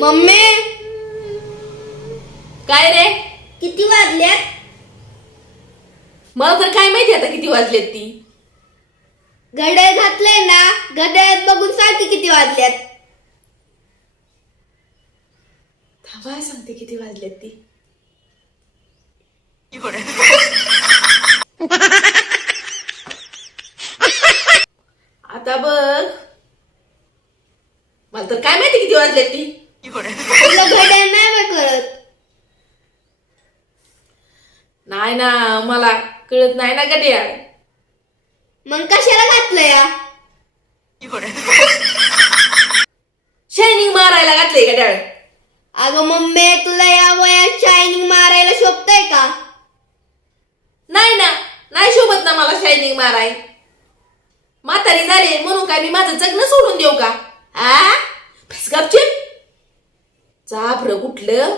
Mummy काय रे? किती वाजल्यात? मला तर काय माहिती आता किती वाजलेत ती. घड्याळ घातलंय ना, घड्याळात बघून सांग की किती वाजल्यात. थांबा सांगते किती वाजलेत ती. आता बघ, मला तर काय माहिती किती वाजलेत ती. तुला घड्याळ नाही बघ कळत. नाही ना, मला कळत नाही ना घड्याळ. मग कशाला घातलं या? शायनिंग मारायला घातलंय घड्याळ. अगं मम्मी, तुला या वयात शायनिंग मारायला शोभतय का? नाही ना, नाही शोभत ना मला शायनिंग माराय. म्हातारी झाले म्हणून काय मी माझं जगणं सोडून देऊ का? आ? गपचिप. चाभर कुठलं.